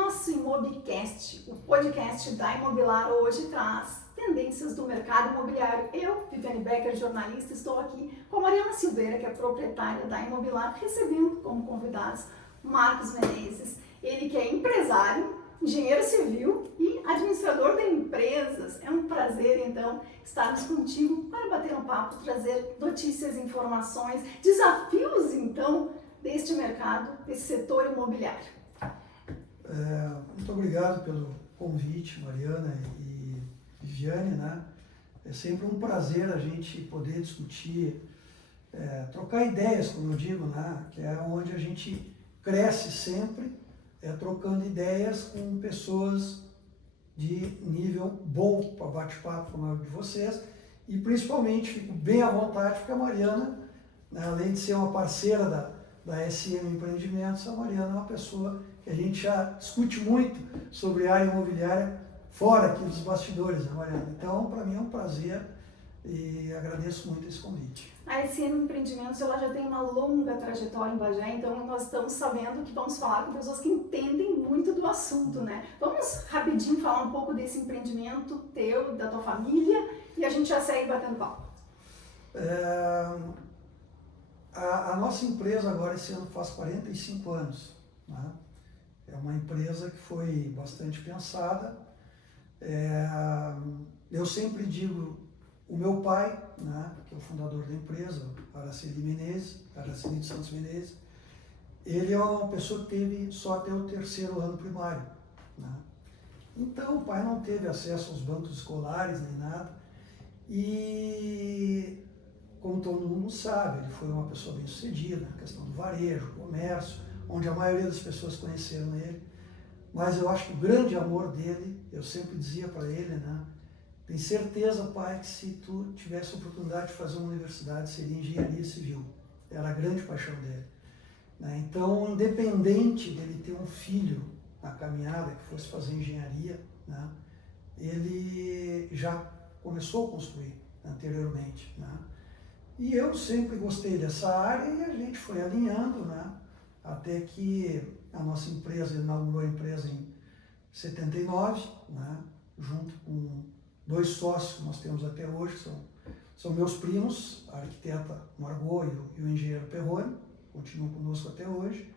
nosso Imobcast, o podcast da Imobilar, hoje traz tendências do mercado imobiliário. Eu, Viviane Becker, jornalista, estou aqui com a Mariana Silveira, que é proprietária da Imobilar, recebendo como convidados Marcos Menezes, ele que é empresário, engenheiro civil e administrador de empresas. É um prazer, então, estarmos contigo para bater um papo, trazer notícias, informações, desafios, então, deste mercado, desse setor imobiliário. Muito obrigado pelo convite, Mariana e Viviane, né? É sempre um prazer a gente poder discutir, trocar ideias, como eu digo, né? Que é onde a gente cresce sempre, trocando ideias com pessoas de nível bom para bate-papo como é o de vocês, e principalmente fico bem à vontade porque a Mariana, né, além de ser uma parceira da SM Empreendimentos, a Mariana é uma pessoa que a gente já discute muito sobre área imobiliária fora aqui dos bastidores, né, Mariana? Então, para mim é um prazer e agradeço muito esse convite. A SM Empreendimentos ela já tem uma longa trajetória em Bagé, então nós estamos sabendo que vamos falar com pessoas que entendem muito do assunto, né? Vamos rapidinho falar um pouco desse empreendimento teu, da tua família, e a gente já segue batendo papo. A nossa empresa agora esse ano faz 45 anos, né? É uma empresa que foi bastante pensada. Eu sempre digo, o meu pai, né, que é o fundador da empresa, Araceli de Santos Menezes, ele é uma pessoa que teve só até o 3º ano primário, né? Então o pai não teve acesso aos bancos escolares nem nada, e como todo mundo sabe, ele foi uma pessoa bem sucedida na questão do varejo, comércio, onde a maioria das pessoas conheceram ele. Mas eu acho que o grande amor dele, eu sempre dizia para ele, né? Tem certeza, pai, que se tu tivesse a oportunidade de fazer uma universidade, seria engenharia civil. Era a grande paixão dele, né? Então, independente dele ter um filho na caminhada que fosse fazer engenharia, né? Ele já começou a construir anteriormente, né? E eu sempre gostei dessa área e a gente foi alinhando, né? Até que a nossa empresa inaugurou a empresa em 79, né? Junto com 2 sócios que nós temos até hoje, que são meus primos, a arquiteta Margot e o engenheiro Perrone, continuam conosco até hoje,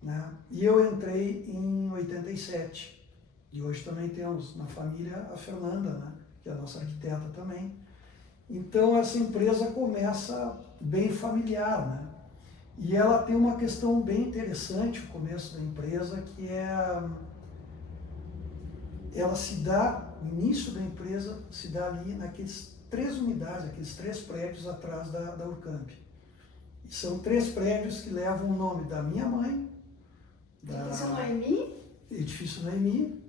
né? E eu entrei em 87, e hoje também temos na família a Fernanda, né? Que é a nossa arquiteta também. Então essa empresa começa bem familiar, né? E ela tem uma questão bem interessante no começo da empresa, que ela se dá, o início da empresa se dá ali naqueles 3 unidades, aqueles 3 prédios atrás da Urcamp. E são 3 prédios que levam o nome da minha mãe, Edifício Noemi. Edifício Noemi,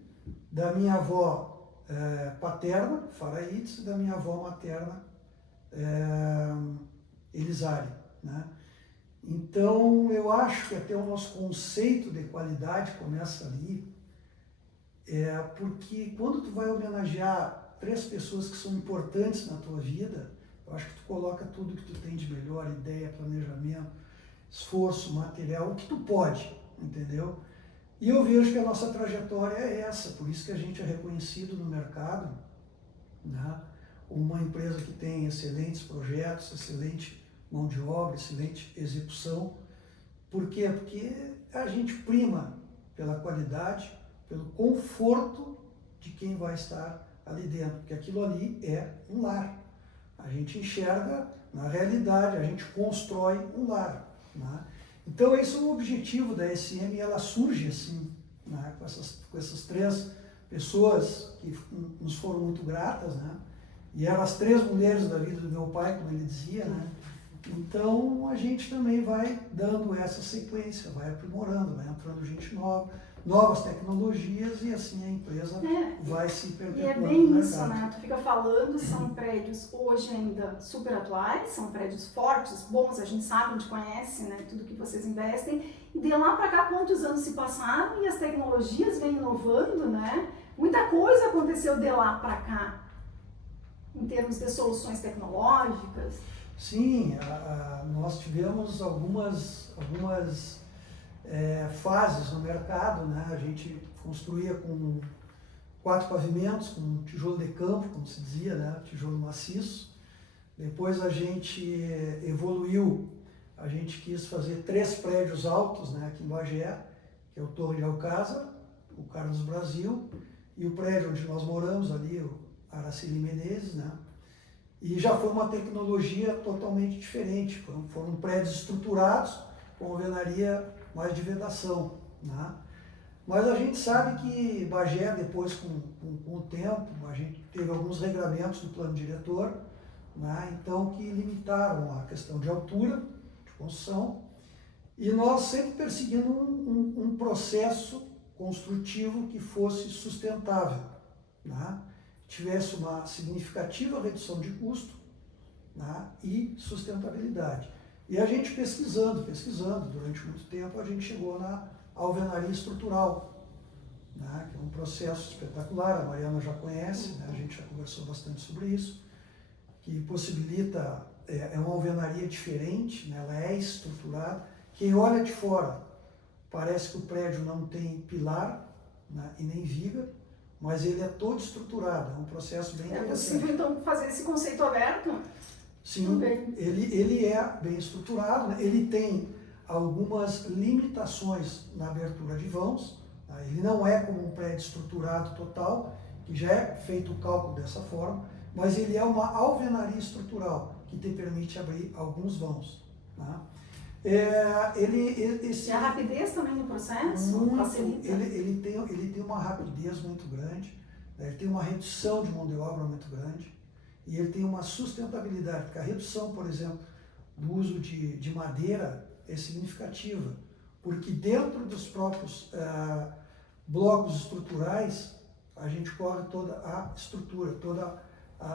da minha avó paterna, Faraídes, e da minha avó materna, Elisari, né? Então, eu acho que até o nosso conceito de qualidade começa ali, porque quando tu vai homenagear 3 pessoas que são importantes na tua vida, eu acho que tu coloca tudo que tu tem de melhor, ideia, planejamento, esforço, material, o que tu pode, entendeu? E eu vejo que a nossa trajetória é essa, por isso que a gente é reconhecido no mercado, né? Uma empresa que tem excelentes projetos, excelente mão de obra, excelente execução. Por quê? Porque a gente prima pela qualidade, pelo conforto de quem vai estar ali dentro, porque aquilo ali é um lar. A gente enxerga na realidade, a gente constrói um lar, né? Então esse é o objetivo da SM, e ela surge assim, né? com essas 3 pessoas que nos foram muito gratas, né? E eram as 3 mulheres da vida do meu pai, como ele dizia, né? Então a gente também vai dando essa sequência, vai aprimorando, vai entrando gente nova, novas tecnologias, e assim a empresa vai se perpetuando. E é bem isso, né? Tu fica falando, são prédios hoje ainda super atuais, são prédios fortes, bons, a gente sabe, a gente conhece, né? Tudo que vocês investem. E de lá para cá, quantos anos se passaram e as tecnologias vêm inovando, né? Muita coisa aconteceu de lá para cá, em termos de soluções tecnológicas. Sim, nós tivemos algumas fases no mercado, né? A gente construía com 4 pavimentos, com tijolo de campo, como se dizia, né? Tijolo maciço. Depois a gente evoluiu, a gente quis fazer 3 prédios altos, né? Aqui em Bagé, que é o Torre de Alcázar, o Carlos Brasil, e o prédio onde nós moramos ali, o Araceli Menezes, né? E já foi uma tecnologia totalmente diferente, foram prédios estruturados com alvenaria mais de vedação, né? Mas a gente sabe que Bagé, depois com o tempo, a gente teve alguns regramentos do plano diretor, né? Então que limitaram a questão de altura, de construção, e nós sempre perseguindo um processo construtivo que fosse sustentável, né? Tivesse uma significativa redução de custo, né? E sustentabilidade. E a gente pesquisando, durante muito tempo, a gente chegou na alvenaria estrutural, né? Que é um processo espetacular, a Mariana já conhece, né? A gente já conversou bastante sobre isso, que possibilita, é uma alvenaria diferente, né? Ela é estruturada. Quem olha de fora, parece que o prédio não tem pilar, né? E nem viga, mas ele é todo estruturado, é um processo bem interessante. É possível, então, fazer esse conceito aberto? Sim, ele é bem estruturado, né? Ele tem algumas limitações na abertura de vãos, tá? Ele não é como um prédio estruturado total, que já é feito o cálculo dessa forma, mas ele é uma alvenaria estrutural, que te permite abrir alguns vãos, tá? E a rapidez também no processo facilita? Ele tem uma rapidez muito grande, né? Ele tem uma redução de mão de obra muito grande, e ele tem uma sustentabilidade, porque a redução, por exemplo, do uso de madeira é significativa, porque dentro dos próprios blocos estruturais, a gente corre toda a estrutura,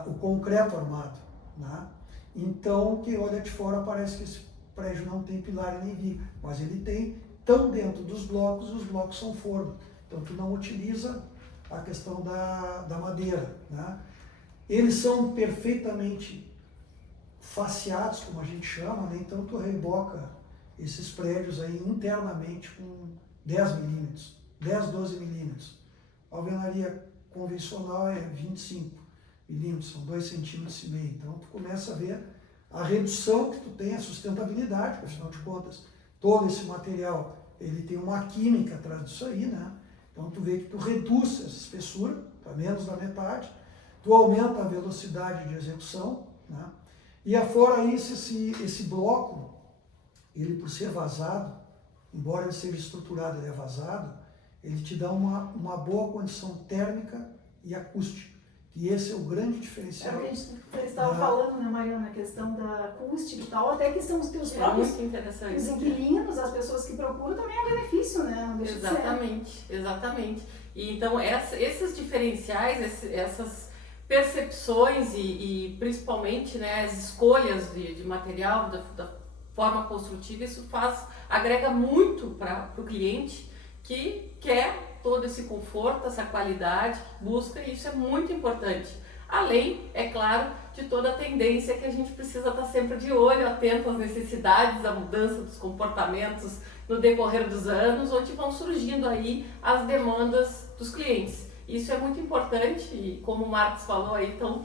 o concreto armado, né? Então, quem olha de fora parece que esse prédio não tem pilar e nem viga, mas ele tem, tão dentro dos blocos, os blocos são forno, então tu não utiliza a questão da madeira, né? Eles são perfeitamente faceados, como a gente chama, né? Então tu reboca esses prédios aí internamente com 10 milímetros, 10, 12 milímetros. A alvenaria convencional é 25 milímetros, são 2,5 centímetros. Então tu começa a ver a redução que tu tem, a sustentabilidade, porque afinal de contas, todo esse material, ele tem uma química atrás disso aí, né? Então tu vê que tu reduz essa espessura para menos da metade, tu aumenta a velocidade de execução, né? E afora isso, esse bloco, ele por ser vazado, embora ele seja estruturado, ele é vazado, ele te dá uma boa condição térmica e acústica. E esse é o grande diferencial. Era o que a gente estava falando, né, Mariana, a questão da acústica e tal, até que são os teus próprios os inquilinos, as pessoas que procuram, também é benefício, né? Exatamente. E então, esses diferenciais, essas percepções e principalmente, né, as escolhas de material, da forma construtiva, isso agrega muito para o cliente que quer todo esse conforto, essa qualidade, busca, e isso é muito importante. Além, é claro, de toda a tendência que a gente precisa estar sempre de olho, atento às necessidades, à mudança dos comportamentos no decorrer dos anos, onde vão surgindo aí as demandas dos clientes. Isso é muito importante e, como o Marcos falou aí, então,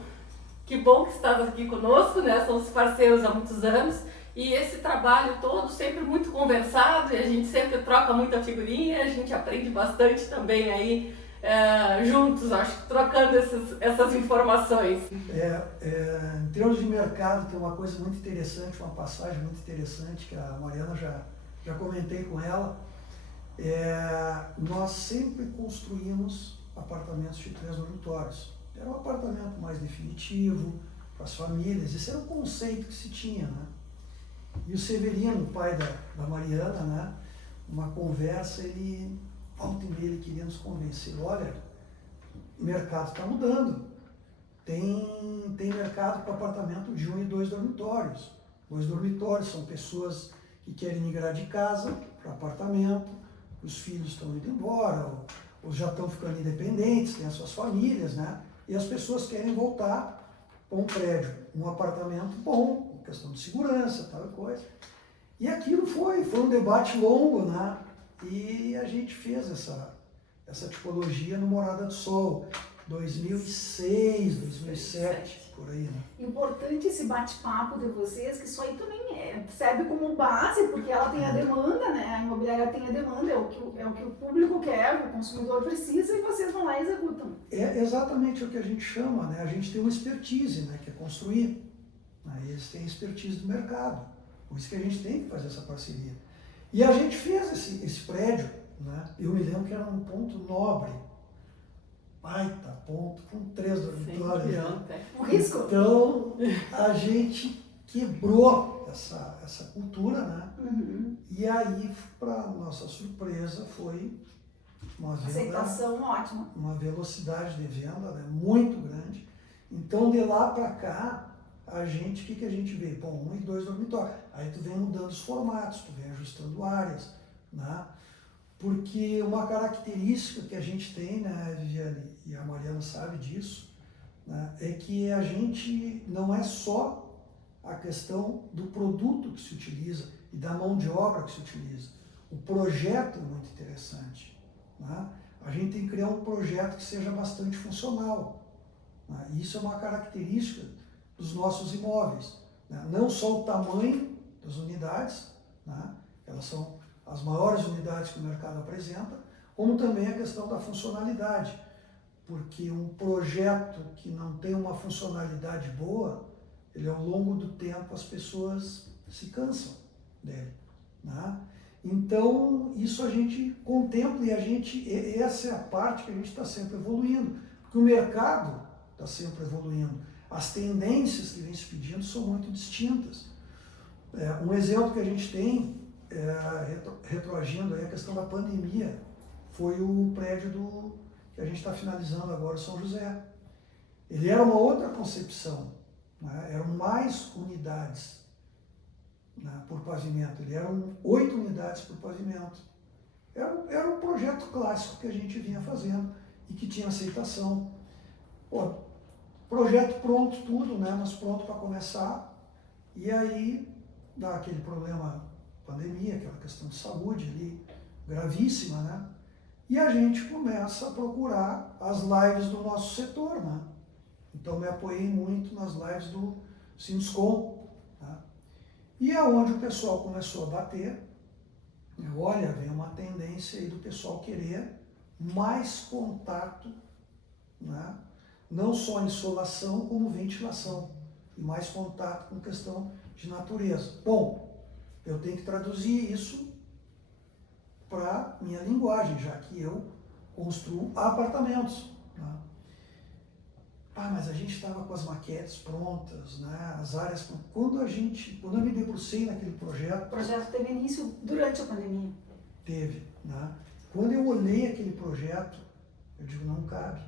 que bom que estás aqui conosco, né? Somos parceiros há muitos anos. E esse trabalho todo sempre muito conversado, e a gente sempre troca muita figurinha, a gente aprende bastante também aí juntos, acho que trocando essas informações. Em termos de mercado, tem uma coisa muito interessante, uma passagem muito interessante, que a Mariana já comentei com ela. Nós sempre construímos apartamentos de 3 dormitórios. Era um apartamento mais definitivo, para as famílias, esse era o conceito que se tinha, né? E o Severino, o pai da Mariana, né, uma conversa, ele, volta e meia, ele queria nos convencer, olha, o mercado está mudando, tem mercado para apartamento de 1 e 2 dormitórios. 2 dormitórios são pessoas que querem migrar de casa para apartamento, os filhos estão indo embora, ou já estão ficando independentes, têm as suas famílias, né, e as pessoas querem voltar para um prédio, um apartamento bom, questão de segurança, tal coisa. E aquilo foi um debate longo, né? E a gente fez essa tipologia no Morada do Sol, 2006, 2007, por aí, né? Importante esse bate-papo de vocês, que isso aí também serve como base, porque ela tem a demanda, né? A imobiliária tem a demanda, é o que o público quer, o consumidor precisa, e vocês vão lá e executam. É exatamente o que a gente chama, né? A gente tem uma expertise, né? Que é construir. Né? E eles têm a expertise do mercado. Por isso que a gente tem que fazer essa parceria. E a gente fez esse prédio, né? Eu me lembro que era um ponto nobre, baita ponto, com 3 dormitórios. Né? Um risco. Então, a gente quebrou essa cultura, né? Uhum. E aí, para nossa surpresa, foi uma venda, Aceitação ótima. uma velocidade de venda, né, muito grande. Então, de lá para cá, a gente, o que a gente vê? Bom, 1 e 2 dormitórios. Aí tu vem mudando os formatos, tu vem ajustando áreas, né? Porque uma característica que a gente tem, né, Viviane, e a Mariana sabe disso, né, é que a gente não é só a questão do produto que se utiliza e da mão de obra que se utiliza. O projeto é muito interessante. Né? A gente tem que criar um projeto que seja bastante funcional. Né? Isso é uma característica dos nossos imóveis. Né? Não só o tamanho das unidades, né? Elas são as maiores unidades que o mercado apresenta, como também a questão da funcionalidade. Porque um projeto que não tem uma funcionalidade boa, ele ao longo do tempo as pessoas se cansam dele. Né? Então, isso a gente contempla e essa é a parte que a gente está sempre evoluindo, porque o mercado está sempre evoluindo. As tendências que vêm se pedindo são muito distintas. Um exemplo que a gente tem, retroagindo aí a questão da pandemia, foi o prédio que a gente está finalizando agora, São José. Ele era uma outra concepção, né? Eram mais unidades, né, por pavimento, ele eram 8 unidades por pavimento. Era um projeto clássico que a gente vinha fazendo e que tinha aceitação. Pô, projeto pronto, tudo, né, mas pronto para começar, e aí dá aquele problema, pandemia, aquela questão de saúde ali, gravíssima, né? E a gente começa a procurar as lives do nosso setor, né? Então me apoiei muito nas lives do Sinduscom, tá? E é onde o pessoal começou a bater, olha, vem uma tendência aí do pessoal querer mais contato, né? Não só insolação, como ventilação, e mais contato com questão de natureza. Bom, eu tenho que traduzir isso para minha linguagem, já que eu construo apartamentos. Né? Mas a gente estava com as maquetes prontas, né? As áreas. Quando eu me debrucei naquele projeto. O projeto teve início durante a pandemia. Teve, né? Quando eu olhei aquele projeto, eu digo, não cabe.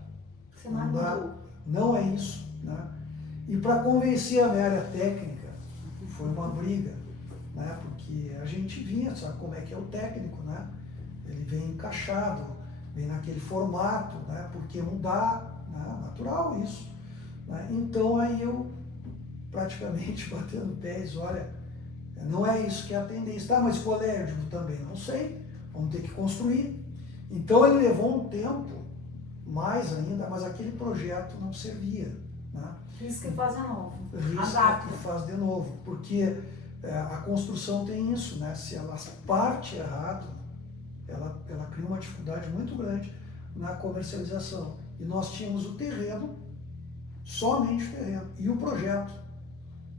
Não dá, não é isso. Né? E para convencer a minha área técnica, foi uma briga, né? Porque a gente vinha, sabe como é que é o técnico, né? Ele vem encaixado, vem naquele formato, né? Porque mudar, né? Natural isso. Né? Então aí eu praticamente batendo pés, olha, não é isso que é a tendência. Tá, mas qual é? Eu digo, também não sei, vamos ter que construir. Então ele levou um tempo, mais ainda, mas aquele projeto não servia. Né? Risca e faz de novo. Risca e faz de novo, porque a construção tem isso, né? Se ela parte errado, ela cria uma dificuldade muito grande na comercialização. E nós tínhamos o terreno, somente o terreno, e o projeto.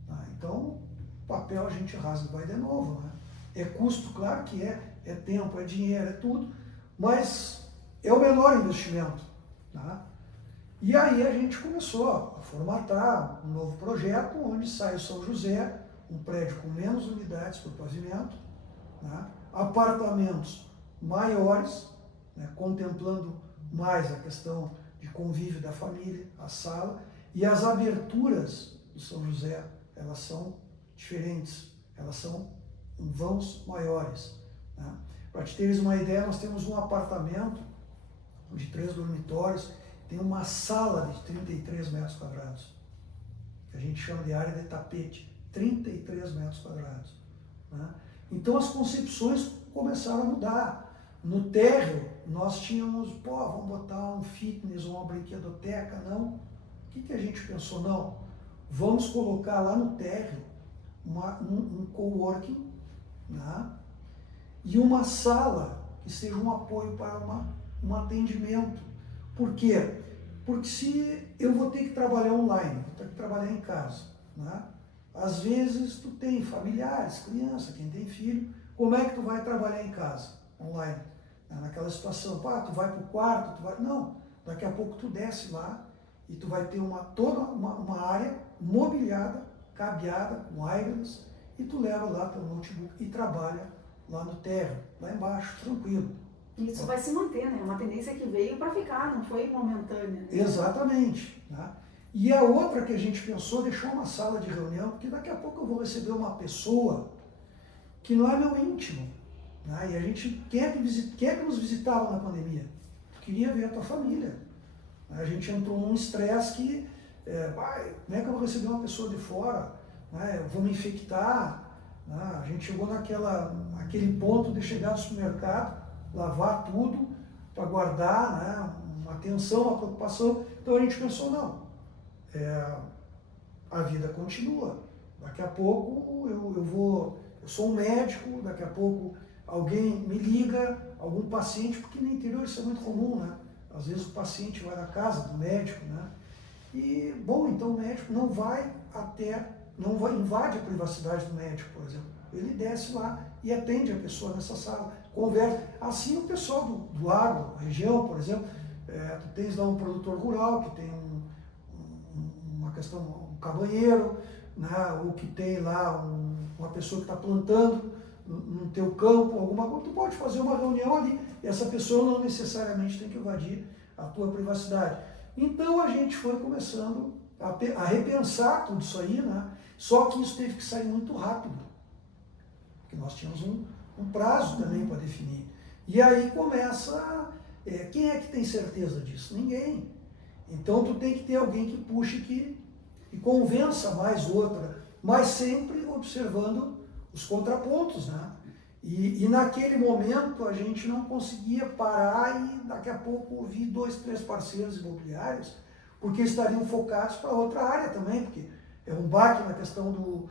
Tá? Então, papel a gente rasga e vai de novo. Né? É custo, claro que é tempo, é dinheiro, é tudo, mas é o menor investimento. Tá? E aí a gente começou a formatar um novo projeto, onde sai o São José, um prédio com menos unidades por pavimento, né? Apartamentos maiores, né? Contemplando mais a questão de convívio da família, a sala, e as aberturas do São José, elas são diferentes, elas são vãos maiores. Né? Para te teres uma ideia, nós temos um apartamento de 3 dormitórios, tem uma sala de 33 metros quadrados, que a gente chama de área de tapete, 33 metros quadrados. Né? Então as concepções começaram a mudar. No térreo, nós tínhamos, vamos botar um fitness ou uma brinquedoteca, não. O que a gente pensou? Não, vamos colocar lá no térreo um coworking, né? E uma sala que seja um apoio para um atendimento. Por quê? Porque se eu vou ter que trabalhar online, vou ter que trabalhar em casa, né? Às vezes tu tem familiares, criança, quem tem filho, como é que tu vai trabalhar em casa, online? Naquela situação, tu vai para o quarto, não, daqui a pouco tu desce lá e tu vai ter toda uma área mobiliada, cabeada, com wireless, e tu leva lá teu notebook e trabalha lá no térreo, lá embaixo, tranquilo. Isso vai se manter, né? É uma tendência que veio para ficar, não foi momentânea. Exatamente. Né? E a outra que a gente pensou, deixou uma sala de reunião, porque daqui a pouco eu vou receber uma pessoa que não é meu íntimo. Né? E a gente, quem é que nos visitava na pandemia? Queria ver a tua família. A gente entrou num estresse que, como é que eu vou receber uma pessoa de fora? Né? Eu vou me infectar. Né? A gente chegou naquele ponto de chegar no supermercado, lavar tudo para guardar, né? Uma atenção, uma preocupação. Então a gente pensou, não, a vida continua. Daqui a pouco eu sou um médico, daqui a pouco alguém me liga, algum paciente, porque no interior isso é muito comum, né? Às vezes o paciente vai na casa do médico, né? E, então o médico não invade a privacidade do médico, por exemplo. Ele desce lá e atende a pessoa nessa sala, conversa. Assim o pessoal do agro, região, por exemplo, tu tens lá um produtor rural que tem uma questão, um cabanheiro, né? Ou que tem lá uma pessoa que está plantando no teu campo, alguma coisa, tu pode fazer uma reunião ali, e essa pessoa não necessariamente tem que invadir a tua privacidade. Então a gente foi começando a repensar tudo isso aí, né? Só que isso teve que sair muito rápido, porque nós tínhamos um prazo também para definir. E aí começa, quem é que tem certeza disso? Ninguém. Então tu tem que ter alguém que puxe, que convença mais outra, mas sempre observando os contrapontos, né? E naquele momento a gente não conseguia parar e daqui a pouco ouvir 2, 3 parceiros imobiliários, porque estariam focados para outra área também, porque é um baque na questão do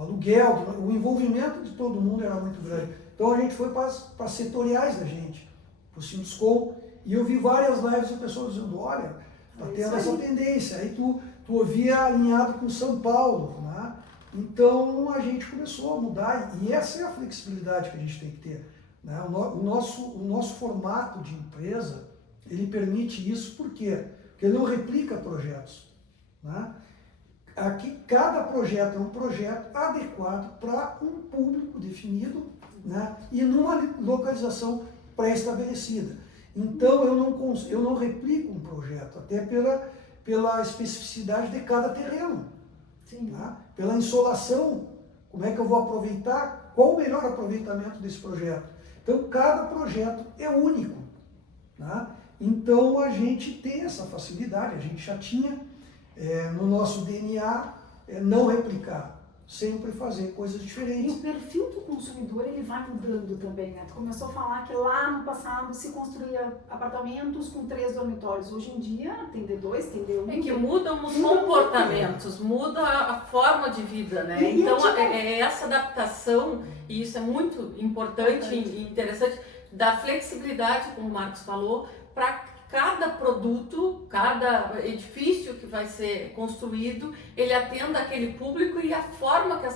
aluguel, o envolvimento de todo mundo era muito grande. Então a gente foi para as setoriais da gente, para o Sinduscom, e eu vi várias lives de pessoas dizendo, olha, está tendo essa tendência, aí tu ouvia alinhado com São Paulo, né? Então a gente começou a mudar, e essa é a flexibilidade que a gente tem que ter. Né? O nosso formato de empresa, ele permite isso, por quê? Porque ele não replica projetos. Né? Aqui cada projeto é um projeto adequado para um público definido, né? E numa localização pré-estabelecida. Então eu não replico um projeto, até pela especificidade de cada terreno. Tá? Pela insolação, como é que eu vou aproveitar, qual o melhor aproveitamento desse projeto. Então, cada projeto é único. Tá? Então, a gente tem essa facilidade, a gente já tinha no nosso DNA não replicar, sempre fazer coisas diferentes. E o perfil do consumidor, ele vai mudando também, né? Tu começou a falar que lá no passado se construía apartamentos com 3 dormitórios. Hoje em dia tem D2, tem D1. É que mudam os comportamentos, muda a forma de vida, né? Então, essa adaptação, e isso é muito importante e interessante, da flexibilidade, como o Marcos falou, para cada produto, cada edifício que vai ser construído, ele atenda aquele público e a forma que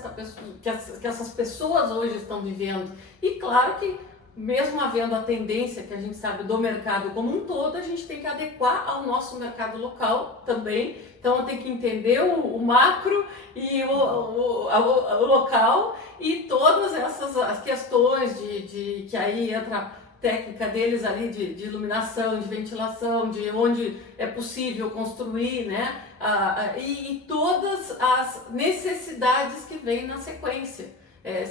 essas pessoas hoje estão vivendo. E claro que, mesmo havendo a tendência que a gente sabe do mercado como um todo, a gente tem que adequar ao nosso mercado local também. Então tem que entender o macro e o local e todas as questões de que aí entra técnica deles ali de iluminação, de ventilação, de onde é possível construir, né? E todas as necessidades que vêm na sequência,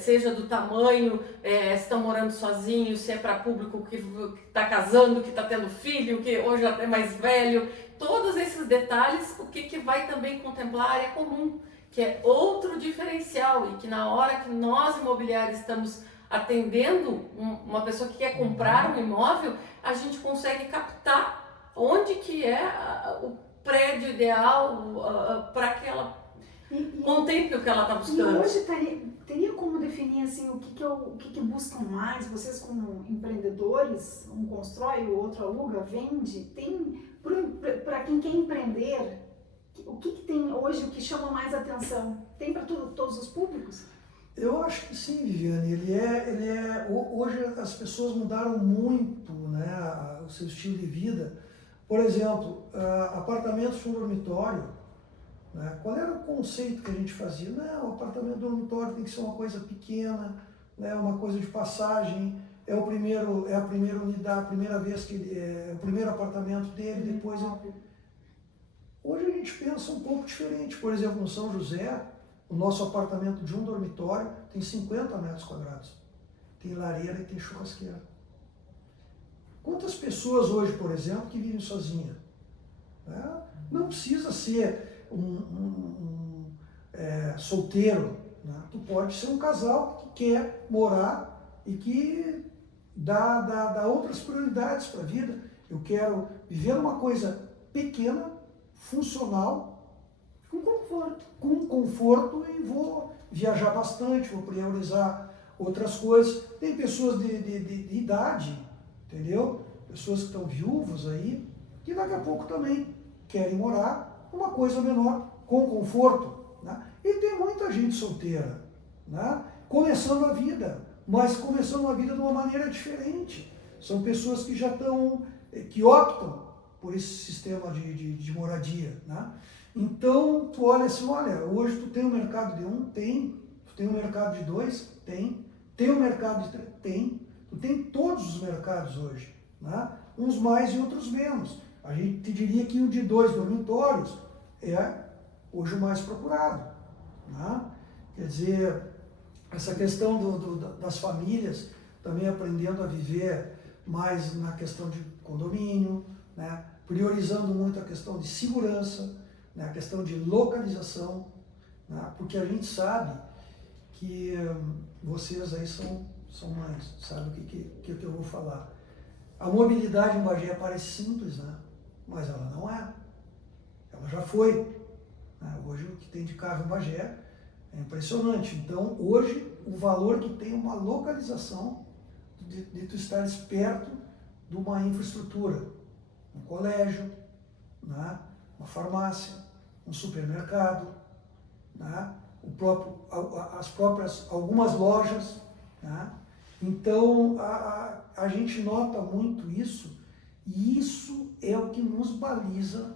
seja do tamanho, se estão morando sozinhos, se é para público que está casando, que está tendo filho, que hoje já é mais velho, todos esses detalhes, o que vai também contemplar a área comum, que é outro diferencial e que na hora que nós imobiliários estamos atendendo uma pessoa que quer comprar um imóvel, a gente consegue captar onde que é o prédio ideal para que ela contemple o que ela está buscando. E hoje teria como definir assim o que buscam mais? Vocês como empreendedores, um constrói, o outro aluga, vende, tem para quem quer empreender, o que tem hoje, o que chama mais atenção? Tem para todos os públicos? Eu acho que sim, Viviane. Hoje as pessoas mudaram muito, né, o seu estilo de vida. Por exemplo, apartamentos com dormitório, né? Qual era o conceito que a gente fazia? Não, o apartamento dormitório tem que ser uma coisa pequena, né, uma coisa de passagem, é a primeira unidade, a primeira vez que é o primeiro apartamento dele, depois... Hoje a gente pensa um pouco diferente. Por exemplo, no São José, o nosso apartamento de um dormitório tem 50 metros quadrados. Tem lareira e tem churrasqueira. Quantas pessoas hoje, por exemplo, que vivem sozinha? Né? Não precisa ser solteiro. Né? Tu pode ser um casal que quer morar e que dá outras prioridades para a vida. Eu quero viver uma coisa pequena, funcional, com conforto e vou viajar bastante, vou priorizar outras coisas. Tem pessoas de idade, entendeu? Pessoas que estão viúvas aí, que daqui a pouco também querem morar uma coisa menor, com conforto. Né? E tem muita gente solteira, né? Começando a vida, mas começando a vida de uma maneira diferente. São pessoas que já estão, que optam por esse sistema de moradia, né? Então, tu olha assim, olha, hoje tu tem um mercado de um? Tem. Tu tem um mercado de dois? Tem. Tem um mercado de três? Tem. Tu tem todos os mercados hoje, né? Uns mais e outros menos. A gente te diria que o de 2 dormitórios é hoje o mais procurado, né? Quer dizer, essa questão das famílias também aprendendo a viver mais na questão de condomínio, né? Priorizando muito a questão de segurança, né? A questão de localização, né? Porque a gente sabe que vocês aí são mães, sabe o que eu vou falar. A mobilidade em Bagé parece simples, né? Mas ela não é. Ela já foi. Né? Hoje o que tem de carro em Bagé é impressionante. Então hoje o valor que tem uma localização de tu estares perto de uma infraestrutura, um colégio, né? Uma farmácia, um supermercado, né? Algumas lojas, né? Então a gente nota muito isso, e isso é o que nos baliza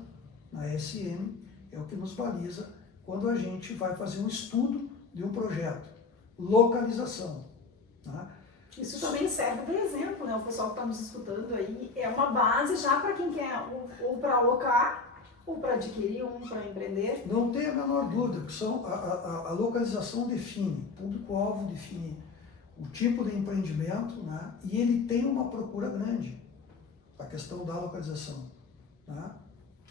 na SM, é o que nos baliza quando a gente vai fazer um estudo de um projeto, localização, né? Isso também serve de exemplo, né? O pessoal que está nos escutando aí, é uma base já para quem quer ou para alocar, ou para adquirir, ou para empreender. Não tem a menor dúvida, que a localização define, o público-alvo define o tipo de empreendimento, né? E ele tem uma procura grande, a questão da localização, né?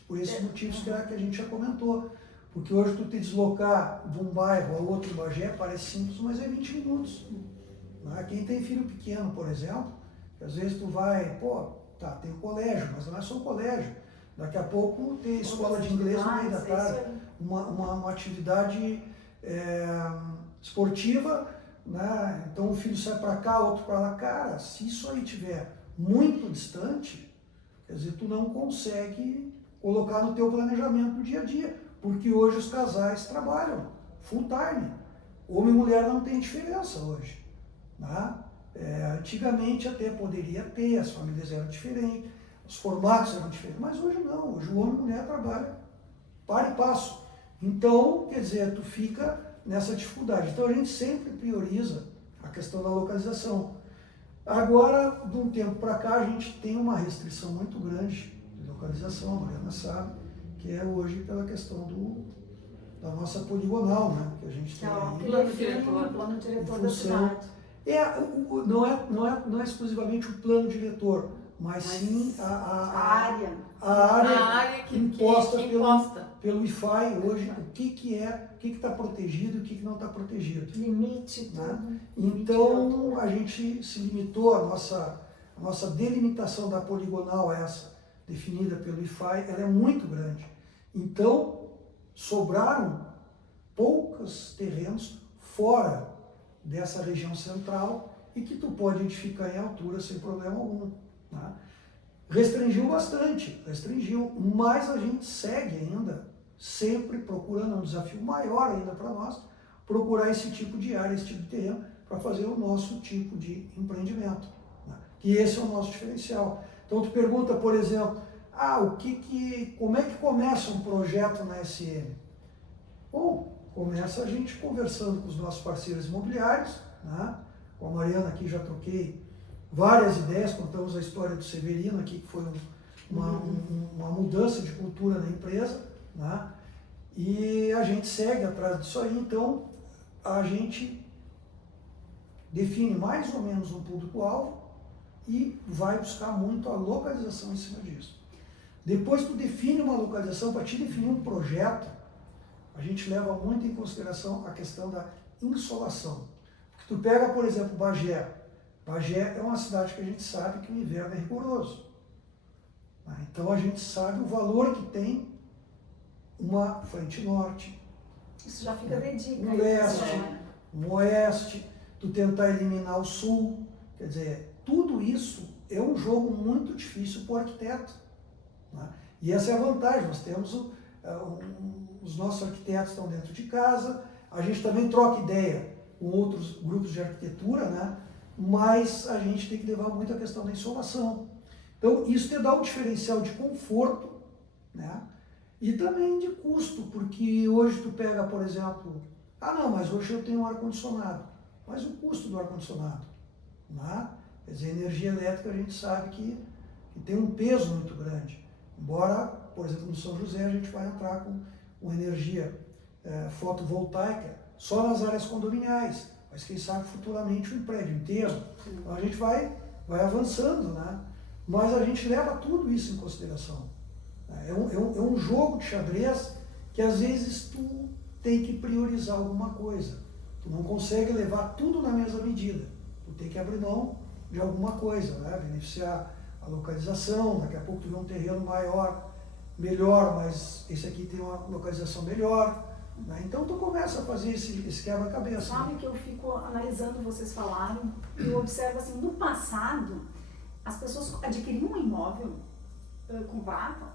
Por esses motivos que a gente já comentou. Porque hoje tu te deslocar de um bairro a outro em Bagé parece simples, mas é 20 minutos. Né? Quem tem filho pequeno, por exemplo, às vezes tu vai, tem um colégio, mas não é só um colégio. Daqui a pouco tem escola de inglês no meio da tarde, uma atividade esportiva, né? Então o filho sai para cá, outro para lá. Cara, se isso aí estiver muito distante, quer dizer, tu não consegue colocar no teu planejamento do dia a dia, porque hoje os casais trabalham full time. Homem e mulher não tem diferença hoje, né? Antigamente até poderia ter, as famílias eram diferentes, os formatos eram diferentes, mas hoje não, hoje o homem e a mulher trabalham para e passo. Então, quer dizer, tu fica nessa dificuldade. Então a gente sempre prioriza a questão da localização. Agora, de um tempo para cá, a gente tem uma restrição muito grande de localização, a Mariana sabe, que é hoje pela questão da nossa poligonal, né? Que a gente tem aí, plano diretor da cidade. Não é exclusivamente o plano diretor, mas sim a área que imposta que imposta. pelo IFAI hoje, o que está protegido e o que não está protegido. Limite, Né? tudo. Então, a gente se limitou, a nossa delimitação da poligonal, essa definida pelo IFAI, ela é muito grande. Então, sobraram poucos terrenos fora dessa região central e que tu pode edificar em altura sem problema algum. Né? Restringiu bastante, mas a gente segue ainda sempre procurando, um desafio maior ainda para nós, procurar esse tipo de área, esse tipo de terreno para fazer o nosso tipo de empreendimento. Né? Que esse é o nosso diferencial. Então tu pergunta, por exemplo, como é que começa um projeto na SM? Bom, começa a gente conversando com os nossos parceiros imobiliários, né? Com a Mariana aqui já troquei várias ideias, contamos a história do Severino aqui, que foi uma mudança de cultura na empresa, né? E a gente segue atrás disso aí, então a gente define mais ou menos um público-alvo e vai buscar muito a localização em cima disso. Depois que tu define uma localização, para te definir um projeto, a gente leva muito em consideração a questão da insolação. Porque tu pega, por exemplo, Bagé. Bagé é uma cidade que a gente sabe que o inverno é rigoroso. Então a gente sabe o valor que tem uma frente norte. Isso já fica de dica. No leste, no oeste, tu tentar eliminar o sul. Quer dizer, tudo isso é um jogo muito difícil para o arquiteto. Né? E essa é a vantagem, nós temos os nossos arquitetos estão dentro de casa, a gente também troca ideia com outros grupos de arquitetura, né? Mas a gente tem que levar muito a questão da insolação. Então, isso te dá um diferencial de conforto, né? E também de custo, porque hoje tu pega, por exemplo, mas hoje eu tenho um ar-condicionado, mas o custo do ar-condicionado, né? Quer dizer, a energia elétrica a gente sabe que tem um peso muito grande. Embora, por exemplo, no São José a gente vai entrar com energia fotovoltaica só nas áreas condominiais, mas quem sabe futuramente um prédio inteiro. Então a gente vai avançando, né? Mas a gente leva tudo isso em consideração. É um jogo de xadrez que às vezes tu tem que priorizar alguma coisa. Tu não consegue levar tudo na mesma medida. Tu tem que abrir mão de alguma coisa, né? Beneficiar a localização, daqui a pouco tu vê um terreno melhor, mas esse aqui tem uma localização melhor. Né? Então tu começa a fazer esse quebra-cabeça. Sabe que eu fico analisando vocês falarem e eu observo assim, no passado, as pessoas adquiriam um imóvel, compravam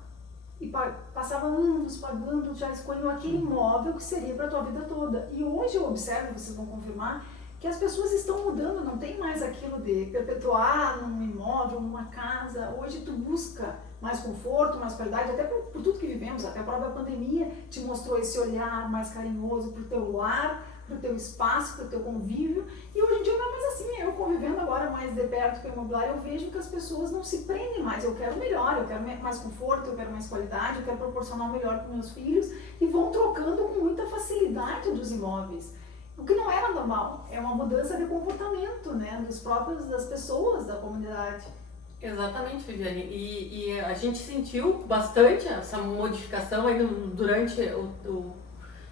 e passavam anos pagando, já escolhiam aquele imóvel que seria para a tua vida toda. E hoje eu observo, vocês vão confirmar, que as pessoas estão mudando, não tem mais aquilo de perpetuar num imóvel, numa casa. Hoje tu busca mais conforto, mais qualidade, até por tudo que vivemos, até a própria pandemia te mostrou esse olhar mais carinhoso para o teu lar, para o teu espaço, para o teu convívio. E hoje em dia não é mais assim, eu convivendo agora mais de perto com o imobiliário, eu vejo que as pessoas não se prendem mais. Eu quero melhor, eu quero mais conforto, eu quero mais qualidade, eu quero proporcionar o melhor para meus filhos e vão trocando com muita facilidade dos imóveis. O que não era normal, é uma mudança de comportamento, né, das pessoas da comunidade. Exatamente, Viviane, e a gente sentiu bastante essa modificação aí durante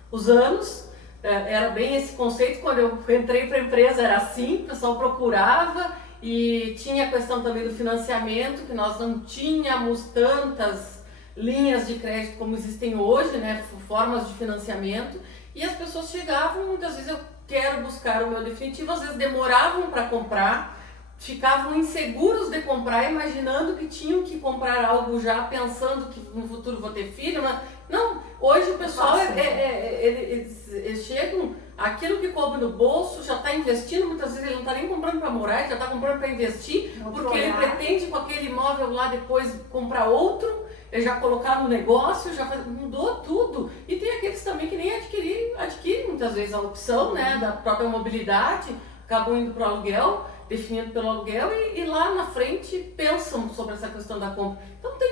os anos. Era bem esse conceito, quando eu entrei para a empresa era assim, o pessoal procurava e tinha a questão também do financiamento, que nós não tínhamos tantas linhas de crédito como existem hoje, né, formas de financiamento. E as pessoas chegavam, muitas vezes eu quero buscar o meu definitivo, às vezes demoravam para comprar, ficavam inseguros de comprar, imaginando que tinham que comprar algo já, pensando que no futuro vou ter filho. Mas não, hoje o pessoal, eles chegam, aquilo que coube no bolso, já está investindo, muitas vezes ele não está nem comprando para morar, já está comprando para investir, porque ele pretende com aquele imóvel lá depois comprar outro, já colocar no negócio, mudou tudo. E tem aqueles também que nem adquirem muitas vezes a opção, né, da própria mobilidade, acabam indo para o aluguel, definido pelo aluguel e lá na frente pensam sobre essa questão da compra.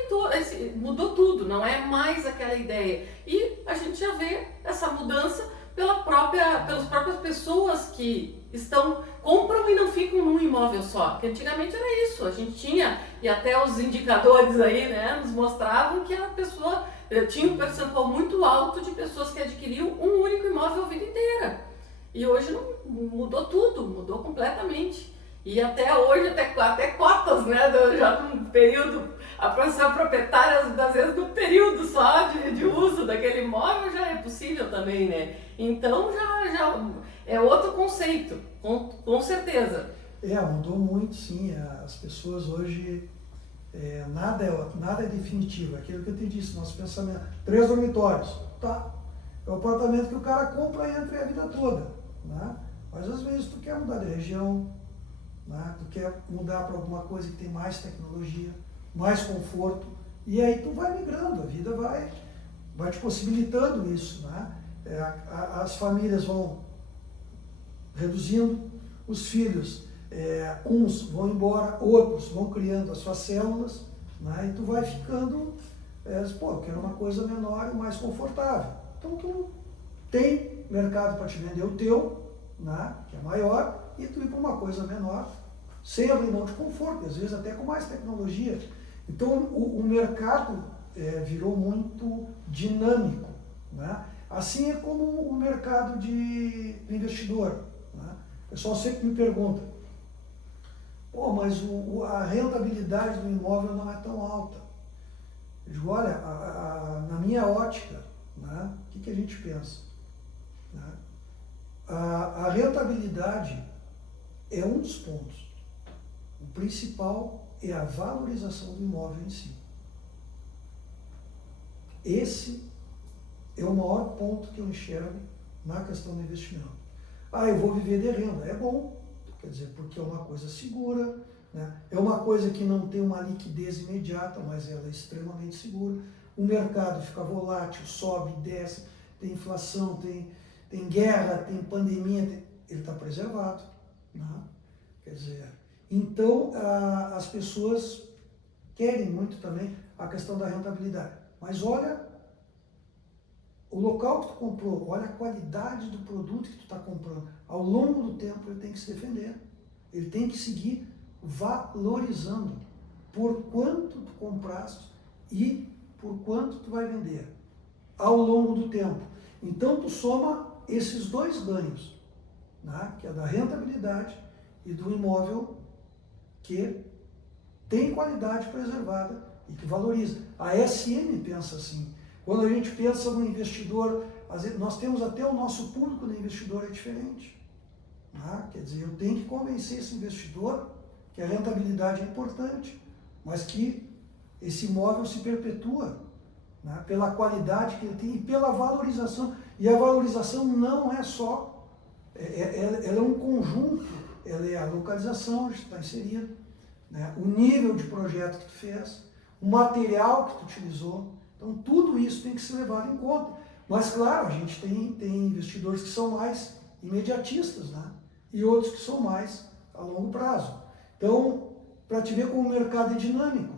Então mudou tudo, não é mais aquela ideia. E a gente já vê essa mudança, o pelas próprias pessoas que compram e não ficam num imóvel só. Porque antigamente era isso, a gente tinha, e até os indicadores aí, né, nos mostravam que a pessoa tinha um percentual muito alto de pessoas que adquiriam um único imóvel a vida inteira. E hoje não, mudou tudo, mudou completamente. E até hoje, até cotas, né, já num período, a pessoa proprietária, às vezes, do período só de uso daquele imóvel já é possível também, né? Então já é outro conceito, com certeza. Mudou muito, sim. As pessoas hoje, nada é definitivo. Aquilo que eu te disse, nosso pensamento. 3 dormitórios, tá? É o apartamento que o cara compra e entra a vida toda, né? Mas às vezes tu quer mudar de região, né? Tu quer mudar para alguma coisa que tem mais tecnologia, mais conforto, e aí tu vai migrando, a vida vai te possibilitando isso, né? As famílias vão reduzindo, os filhos, uns vão embora, outros vão criando as suas células, né? E tu vai ficando, eu quero uma coisa menor e mais confortável. Então tu tem mercado para te vender o teu, né? Que é maior, e tu ir para uma coisa menor, sem abrir mão de conforto, às vezes até com mais tecnologia. Então o mercado virou muito dinâmico, né? Assim é como o mercado do investidor, né? O pessoal sempre me pergunta, mas a rentabilidade do imóvel não é tão alta. Eu digo, olha, na minha ótica, né, o que a gente pensa? Né? A rentabilidade é um dos pontos. O principal é a valorização do imóvel em si. Esse é o maior ponto que eu enxergo na questão do investimento. Eu vou viver de renda. É bom, quer dizer, porque é uma coisa segura, né? É uma coisa que não tem uma liquidez imediata, mas ela é extremamente segura. O mercado fica volátil, sobe, desce, tem inflação, tem guerra, tem pandemia, ele está preservado, né? Quer dizer, então as pessoas querem muito também a questão da rentabilidade. Mas olha o local que tu comprou, olha a qualidade do produto que tu está comprando. Ao longo do tempo ele tem que se defender, ele tem que seguir valorizando por quanto tu compraste e por quanto tu vai vender ao longo do tempo. Então tu soma esses 2 ganhos, né? Que é da rentabilidade e do imóvel que tem qualidade preservada e que valoriza. A SM pensa assim. Quando a gente pensa no investidor, às vezes, nós temos até o nosso público do investidor é diferente. Né? Quer dizer, eu tenho que convencer esse investidor que a rentabilidade é importante, mas que esse imóvel se perpetua, né? Pela qualidade que ele tem e pela valorização. E a valorização não é só, ela é um conjunto, ela é a localização onde está inserida, né? O nível de projeto que tu fez, o material que tu utilizou. Então tudo isso tem que ser levado em conta. Mas claro, a gente tem investidores que são mais imediatistas, né? E outros que são mais a longo prazo. Então, para te ver como o mercado é dinâmico,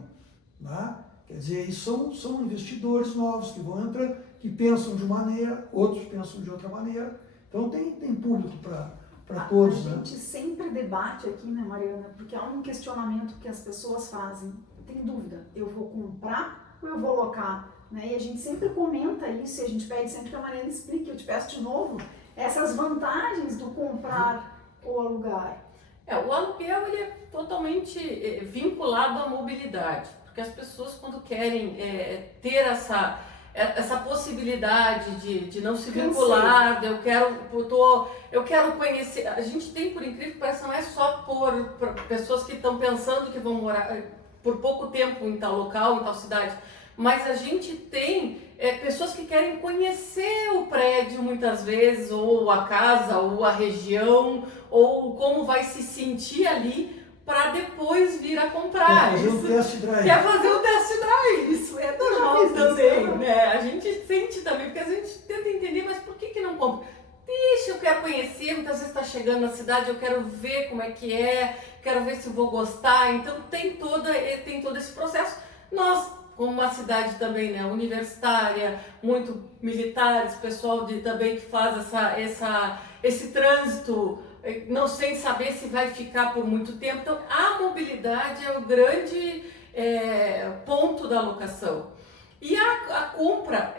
né? Quer dizer, são investidores novos que vão entrando, que pensam de uma maneira, outros pensam de outra maneira. Então tem público para todos. A gente sempre debate aqui, né, Mariana? Porque há um questionamento que as pessoas fazem. Tem dúvida, eu vou comprar ou eu vou locar? Né? E a gente sempre comenta isso e a gente pede sempre que a Mariana explique. Eu te peço de novo essas vantagens do comprar ou alugar. O aluguel ele é totalmente vinculado à mobilidade, porque as pessoas quando querem ter essa possibilidade de não se vincular, eu quero conhecer, a gente tem, por incrível que pareça, não é só por pessoas que estão pensando que vão morar por pouco tempo em tal local, em tal cidade, mas a gente tem pessoas que querem conhecer o prédio muitas vezes, ou a casa, ou a região, ou como vai se sentir ali, para depois vir a comprar. Quer fazer um test drive. Quer fazer um test drive, isso é normal também, né? A gente sente também, porque a gente tenta entender, mas por que não compra? Deixa, eu quero conhecer, muitas vezes está chegando na cidade, eu quero ver como é que quero ver se eu vou gostar, então tem todo esse processo. Nós, como uma cidade também, né, universitária, muito militares, pessoal também que faz esse trânsito, não sem saber se vai ficar por muito tempo. Então, a mobilidade é o grande ponto da locação. E a compra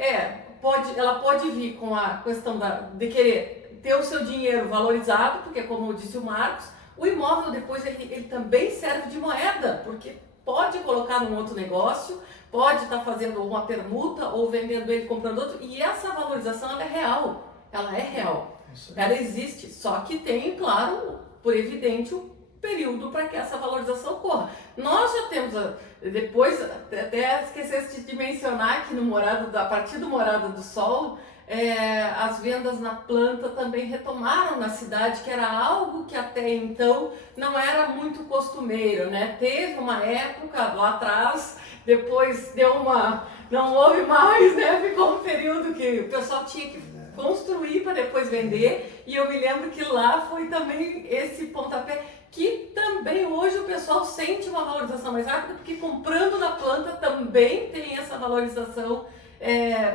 ela pode vir com a questão de querer ter o seu dinheiro valorizado, porque como disse o Marcos, o imóvel depois ele também serve de moeda, porque pode colocar num outro negócio, pode estar fazendo uma permuta ou vendendo ele, comprando outro, e essa valorização ela é real, ela existe, só que tem, claro, por evidente, o período para que essa valorização ocorra. Nós já temos, depois, até esqueci de mencionar que a partir do Morada do Sol, as vendas na planta também retomaram na cidade, que era algo que até então não era muito costumeiro, né? Teve uma época lá atrás, depois não houve mais, né? Ficou um período que o pessoal tinha que construir para depois vender, e eu me lembro que lá foi também esse pontapé, que também hoje o pessoal sente uma valorização mais rápida, porque comprando na planta também tem essa valorização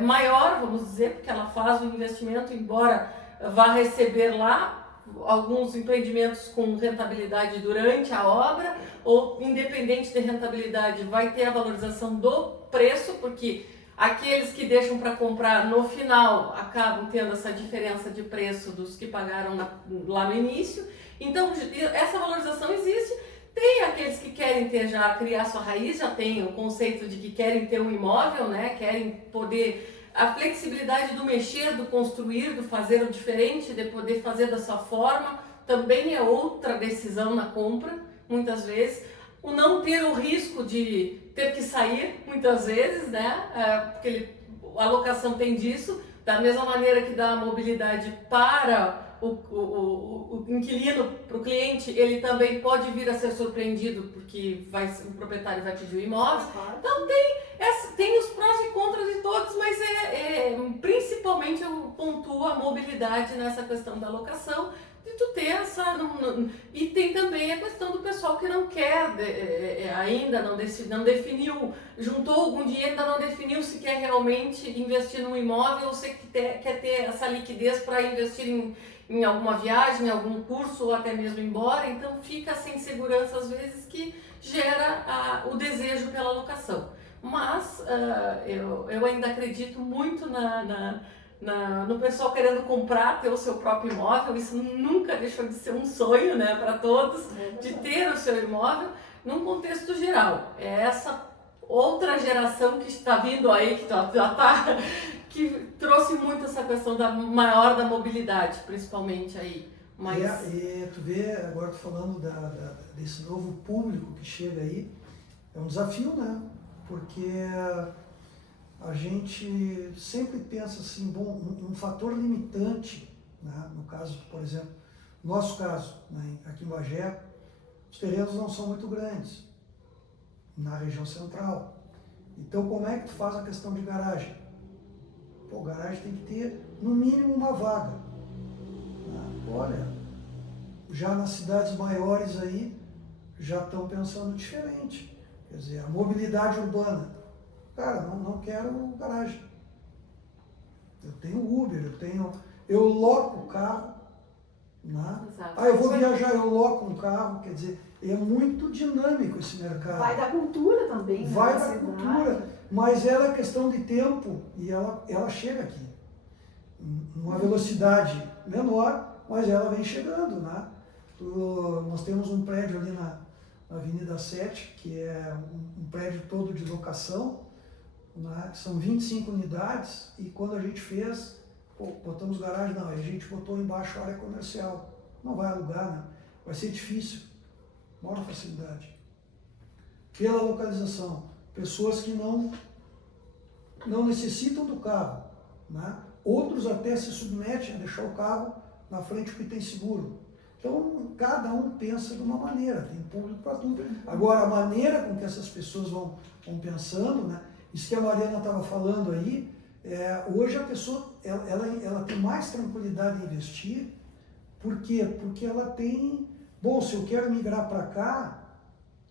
maior, vamos dizer, porque ela faz o investimento, embora vá receber lá alguns empreendimentos com rentabilidade durante a obra, ou independente de rentabilidade, vai ter a valorização do preço, porque aqueles que deixam para comprar no final acabam tendo essa diferença de preço dos que pagaram lá no início. Então, essa valorização existe. Tem aqueles que querem criar sua raiz, já tem o conceito de que querem ter um imóvel, né? Querem poder, a flexibilidade do mexer, do construir, do fazer o diferente, de poder fazer da sua forma, também é outra decisão na compra, muitas vezes. O não ter o risco de ter que sair, muitas vezes, né? Porque a locação tem disso, da mesma maneira que dá a mobilidade para o inquilino, para o cliente, ele também pode vir a ser surpreendido porque o proprietário vai pedir o imóvel. Então tem os prós e contras de todos, mas principalmente eu pontuo a mobilidade nessa questão da locação, de tu ter e tem também a questão do pessoal que não quer ainda, não definiu, juntou algum dinheiro, ainda não definiu se quer realmente investir num imóvel ou se quer ter essa liquidez para investir em alguma viagem, em algum curso ou até mesmo embora. Então fica essa insegurança às vezes que gera o desejo pela locação. Mas eu ainda acredito muito no pessoal querendo comprar, ter o seu próprio imóvel. Isso nunca deixou de ser um sonho, né, para todos, de ter o seu imóvel num contexto geral. É essa outra geração que está vindo aí, que já está, que trouxe muito essa questão maior da mobilidade, principalmente aí. Mas... tu vê, agora tô falando desse novo público que chega aí, é um desafio, né? Porque a gente sempre pensa assim, bom, um fator limitante, né? No caso, por exemplo, nosso caso, né, aqui em Bagé, os terrenos não são muito grandes, na região central. Então, como é que tu faz a questão de garagem? Pô, garagem tem que ter, no mínimo, uma vaga. Olha, já nas cidades maiores aí, já estão pensando diferente. Quer dizer, a mobilidade urbana. Cara, não quero garagem. Eu tenho Uber, eu loco o carro. Né? Eu vou viajar, eu loco um carro. Quer dizer, é muito dinâmico esse mercado. Vai da cultura também. Vai da cultura, mas ela é questão de tempo e ela chega aqui. Numa velocidade menor, mas ela vem chegando. Né? Nós temos um prédio ali na Avenida 7, que é um prédio todo de locação, né? São 25 unidades, e quando a gente fez, botamos garagem, não, a gente botou embaixo área comercial. Não vai alugar, né? Vai ser difícil, maior facilidade. Pela localização, pessoas que não necessitam do carro, né? Outros até se submetem a deixar o carro na frente porque tem seguro. Então, cada um pensa de uma maneira, tem público para tudo. Agora, a maneira com que essas pessoas vão pensando, né? Isso que a Mariana estava falando aí, hoje a pessoa ela tem mais tranquilidade em investir. Por quê? Porque ela tem, bom, se eu quero migrar para cá,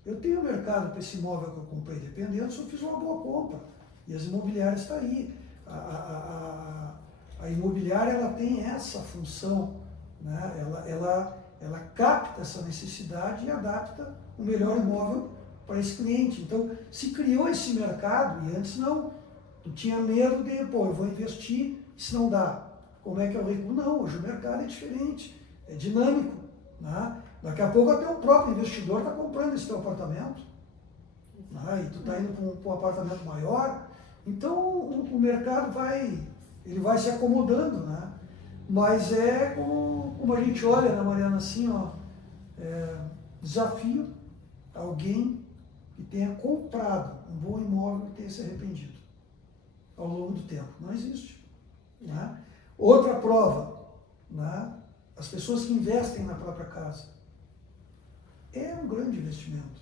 Eu tenho mercado para esse imóvel que eu comprei, dependendo se eu fiz uma boa compra. E as imobiliárias estão aí. A imobiliária ela tem essa função, né? Ela capta essa necessidade e adapta o melhor imóvel para esse cliente. Então, se criou esse mercado, e antes não, tu tinha medo de, eu vou investir, e se não dá, como é que eu recuo? Não, hoje o mercado é diferente, é dinâmico, né? Daqui a pouco até o próprio investidor está comprando esse teu apartamento, né? E tu está indo para um apartamento maior, então o mercado vai se acomodando, né? Mas é como a gente olha, né, Mariana, assim, desafio alguém que tenha comprado um bom imóvel e tenha se arrependido ao longo do tempo. Não existe, né? Outra prova, né? As pessoas que investem na própria casa. É um grande investimento.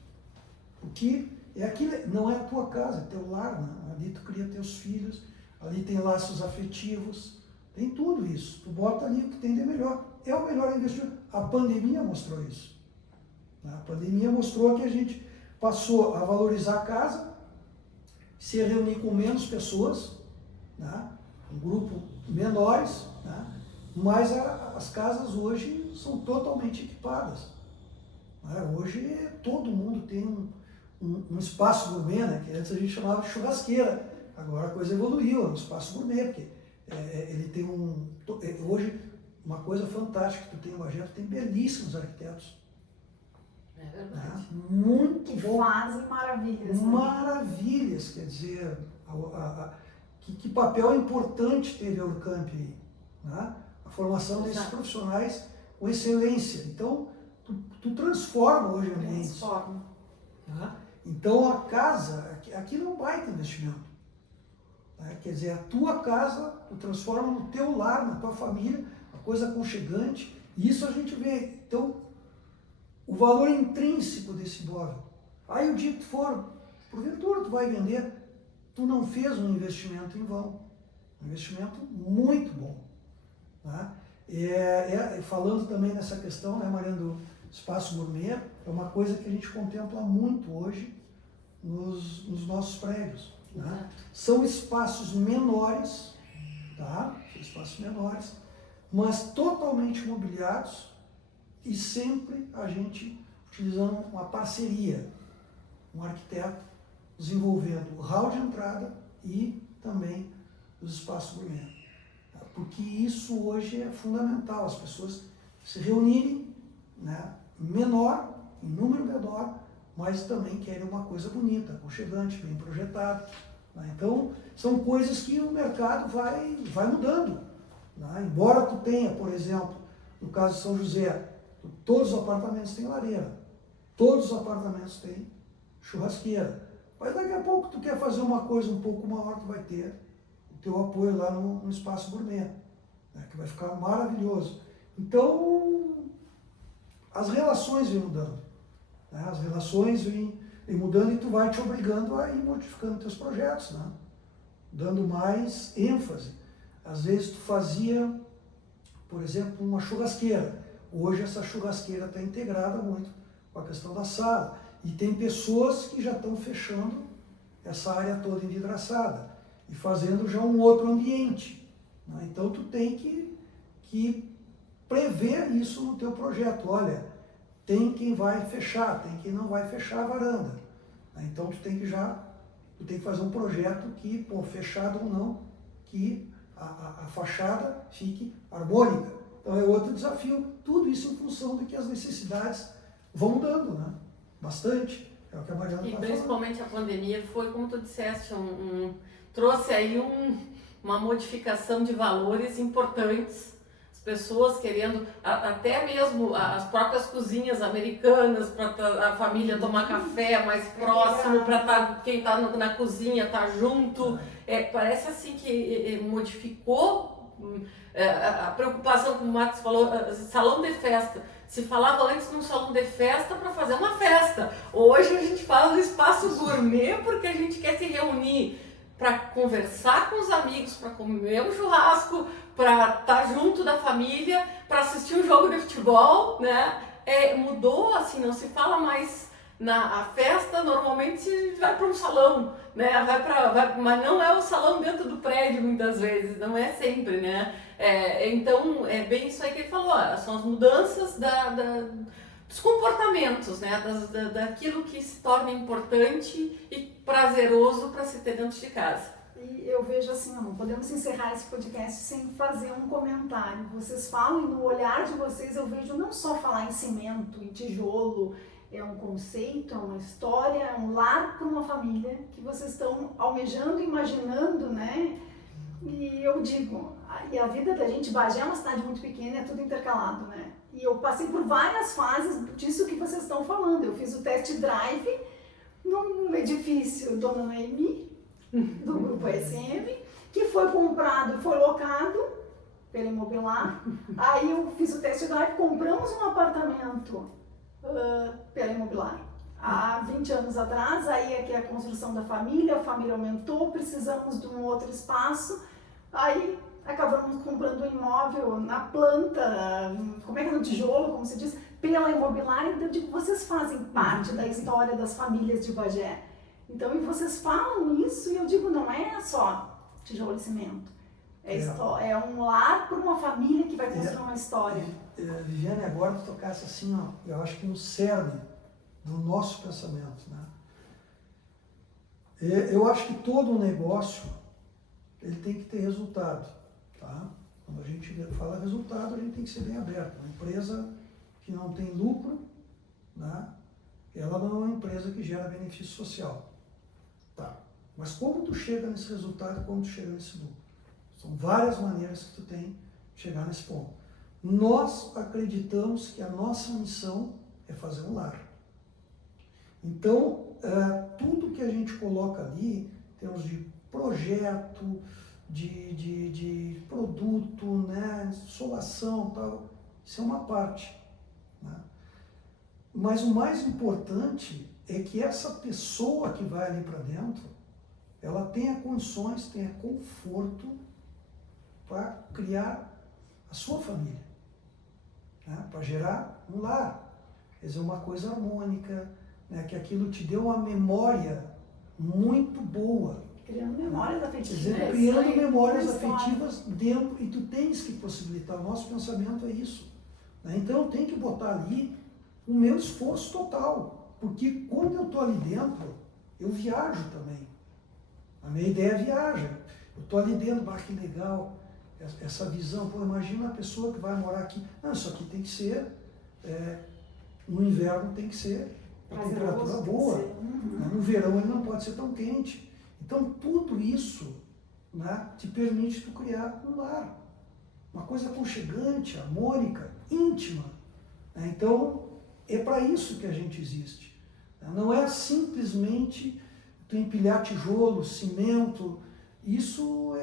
O que é aquilo, não é a tua casa, é teu lar, né? Ali tu cria teus filhos, ali tem laços afetivos, tem tudo isso. Tu bota ali o que tem de melhor. É o melhor investimento. A pandemia mostrou isso. A pandemia mostrou que a gente passou a valorizar a casa, se reunir com menos pessoas, né? Um grupo menores, né? Mas as casas hoje são totalmente equipadas. Né? Hoje todo mundo tem um espaço gourmet, né? Que antes a gente chamava de churrasqueira. Agora a coisa evoluiu, é um espaço gourmet, porque ele tem hoje, uma coisa fantástica que tu tem em Bagé, tu tem belíssimos arquitetos. É verdade. Né? Muito que bom. fazem maravilhas. Maravilhas, quer dizer, que papel importante teve a Urcamp aí, né? A formação desses profissionais com excelência. Então, tu transforma hoje ambientes. Transforma. Né? Então, a casa, aqui não vai ter investimento. Né? Quer dizer, a tua casa, tu transforma no teu lar, na tua família, uma coisa aconchegante. E isso a gente vê. Então, o valor intrínseco desse imóvel. Aí o dia que tu for, porventura tu vai vender, tu não fez um investimento em vão. Um investimento muito bom. Né? Falando também nessa questão, né, Mariana, do espaço gourmet, é uma coisa que a gente contempla muito hoje nos nossos prédios. Né? São espaços menores, tá? São espaços menores, mas totalmente mobiliados e sempre a gente utilizando uma parceria, um arquiteto desenvolvendo o hall de entrada e também os espaços gourmet. Tá? Porque isso hoje é fundamental, as pessoas se reunirem, né, em número menor, mas também querem uma coisa bonita, aconchegante, bem projetada. Né? Então, são coisas que o mercado vai mudando. Né? Embora tu tenha, por exemplo, no caso de São José, todos os apartamentos têm lareira, todos os apartamentos têm churrasqueira, mas daqui a pouco tu quer fazer uma coisa um pouco maior, tu vai ter o teu apoio lá no espaço gourmet, né? Que vai ficar maravilhoso. Então, as relações vêm mudando, né? As relações vêm mudando e tu vai te obrigando a ir modificando teus projetos, né? Dando mais ênfase. Às vezes tu fazia, por exemplo, uma churrasqueira. Hoje essa churrasqueira está integrada muito com a questão da sala. E tem pessoas que já estão fechando essa área toda envidraçada e fazendo já um outro ambiente. Né? Então tu tem que prever isso no teu projeto. Olha, tem quem vai fechar, tem quem não vai fechar a varanda. Né? Então tu tem que fazer um projeto que, fechado ou não, que a fachada fique harmônica. Então é outro desafio. Tudo isso em função de que as necessidades vão mudando, né? Bastante. É o que a Mariana está falando. E principalmente a pandemia foi, como tu disseste, trouxe aí uma modificação de valores importantes. As pessoas querendo, até mesmo as próprias cozinhas americanas, para a família tomar café mais próximo, para quem está na cozinha estar junto. Parece assim que modificou a preocupação, como o Marcos falou, salão de festa. Se falava antes num salão de festa para fazer uma festa. Hoje a gente fala no espaço gourmet porque a gente quer se reunir para conversar com os amigos, para comer um churrasco, para estar junto da família, para assistir um jogo de futebol, né? Mudou, assim, não se fala mais A festa normalmente vai para um salão, né? Mas não é o salão dentro do prédio muitas vezes, não é sempre, né? Então é bem isso aí que ele falou, são as mudanças dos comportamentos, né? Daquilo que se torna importante e prazeroso para se ter dentro de casa. E eu vejo assim, não podemos encerrar esse podcast sem fazer um comentário. Vocês falam e no olhar de vocês eu vejo não só falar em cimento, em tijolo, é um conceito, é uma história, é um lar para uma família que vocês estão almejando, imaginando, né? E eu digo, e a vida da gente, Bagé é uma cidade muito pequena, é tudo intercalado, né? E eu passei por várias fases disso que vocês estão falando. Eu fiz o test drive num edifício Dona Noemi, do Grupo SM, que foi comprado e foi locado pela Imobilar. Aí eu fiz o test drive, compramos um apartamento pela Imobilar há 20 anos atrás. Aí aqui a construção da família, a família aumentou, precisamos de um outro espaço. Aí acabamos comprando um imóvel na planta, como é que é, no tijolo, como se diz, pela Imobilar. Então, tipo, vocês fazem parte da história das famílias de Bagé. Então, e vocês falam isso e eu digo, não é só tijolo e cimento. É um lar para uma família que vai construir uma história. Viviane, agora tu tocasse assim, ó, eu acho que no cerne do nosso pensamento, né? Eu acho que todo negócio, ele tem que ter resultado, tá? Quando a gente fala resultado, a gente tem que ser bem aberto. Uma empresa que não tem lucro, né? Ela não é uma empresa que gera benefício social. Tá. Mas como tu chega nesse resultado e como tu chega nesse lucro? São várias maneiras que tu tem de chegar nesse ponto. Nós acreditamos que a nossa missão é fazer um lar. Então, tudo que a gente coloca ali, em termos de projeto, de produto, né, insolação, tal, isso é uma parte. Né? Mas o mais importante é que essa pessoa que vai ali para dentro, ela tenha condições, tenha conforto para criar a sua família, né? Para gerar um lar. Quer dizer, uma coisa harmônica, né? Que aquilo te dê uma memória muito boa. Criando memórias afetivas. Quer dizer, criando memórias afetivas dentro, e tu tens que possibilitar, o nosso pensamento é isso. Né? Então eu tenho que botar ali o meu esforço total. Porque quando eu estou ali dentro, eu viajo também. A minha ideia viaja. Eu estou ali dentro, que legal, essa visão. Pô, imagina a pessoa que vai morar aqui. Não, isso aqui tem que ser, no inverno tem que ser a temperatura boa. No verão ele não pode ser tão quente. Então tudo isso, né, te permite tu criar um lar. Uma coisa aconchegante, harmônica, íntima. Né? Então, é para isso que a gente existe. Não é simplesmente tu empilhar tijolo, cimento. Isso